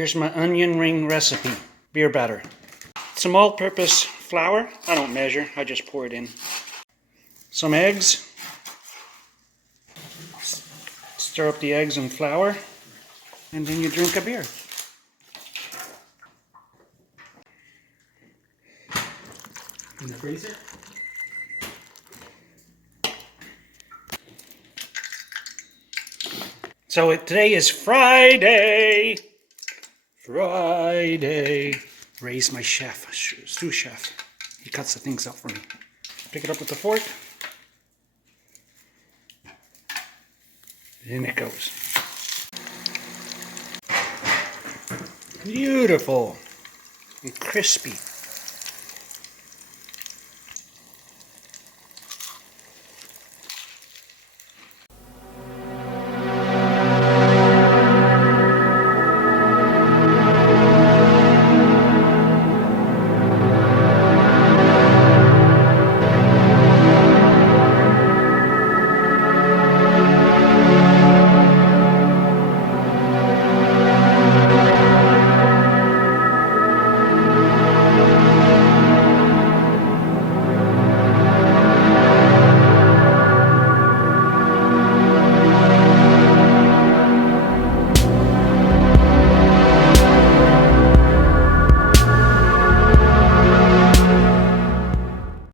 Here's my onion ring recipe. Beer batter. Some all-purpose flour. I don't measure, I just pour it in. Some eggs. Stir up the eggs and flour, and then you drink a beer. In the freezer? So today is Friday. Friday. Ray's my chef, sous chef. He cuts the things up for me. Pick it up with the fork. In it goes. Beautiful and crispy.